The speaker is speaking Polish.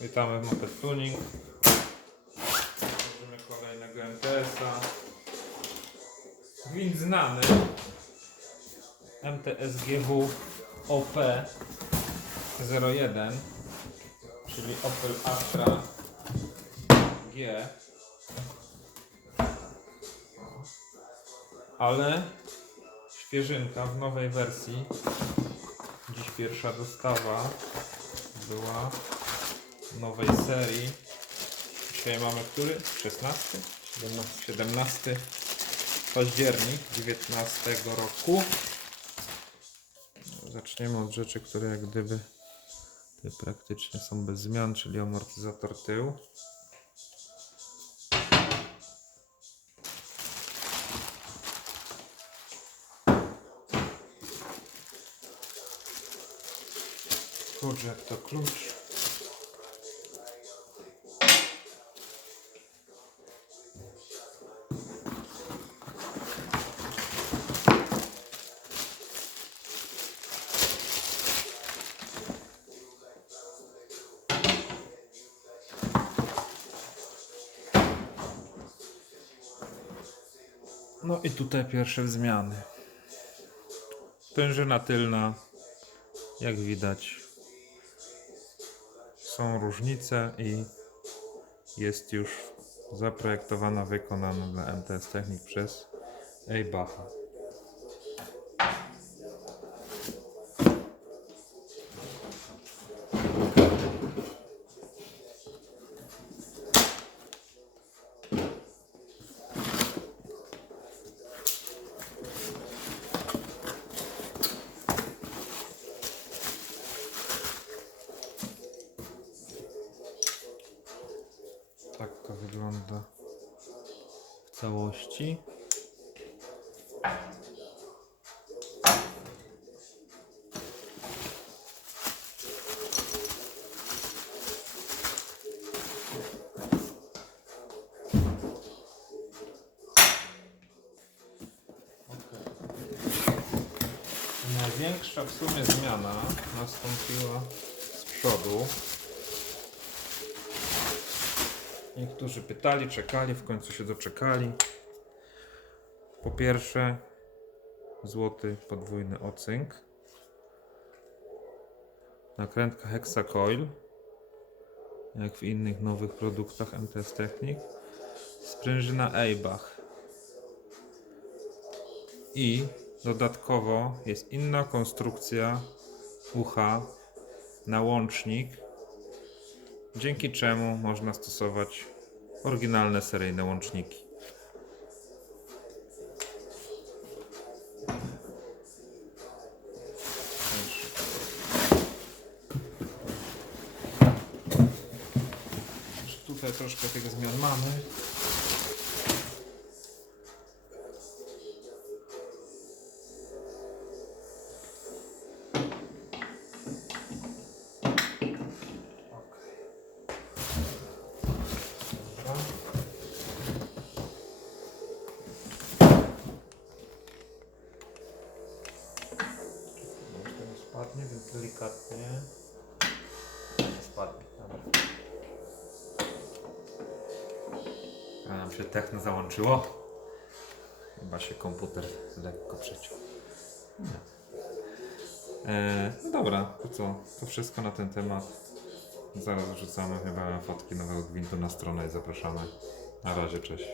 Witamy w Moped Tuning. Tworzymy kolejnego MTS-a. Gwint znany. MTS-GW OP01 czyli Opel Astra G ale świeżynka w nowej wersji dziś pierwsza dostawa była nowej serii dzisiaj mamy który? 16? 17, 17 październik 19 roku zaczniemy od rzeczy, które jak gdyby praktycznie są bez zmian, czyli amortyzator tył jak to klucz. No i tutaj pierwsze zmiany. Prężyna tylna, jak widać, są różnice i jest już zaprojektowana, wykonana dla MTS Technik przez Eybacha. Tak to wygląda w całości. Największa w sumie zmiana nastąpiła z przodu. Niektórzy pytali, czekali, w końcu się doczekali. Po pierwsze, złoty podwójny ocynk. Nakrętka Hexacoil, jak w innych nowych produktach MTS Technik. Sprężyna Eibach. I dodatkowo jest inna konstrukcja ucha na łącznik dzięki czemu można stosować oryginalne seryjne łączniki. Tutaj troszkę tych zmian mamy. To nie spadnie, więc delikatnie. Nie spadnie. A nam się techno załączyło. Chyba się komputer lekko przeciął. E, no dobra, to co? To wszystko na ten temat. Zaraz wrzucamy chyba fotki nowego gwintu na stronę i zapraszamy. Na razie, cześć.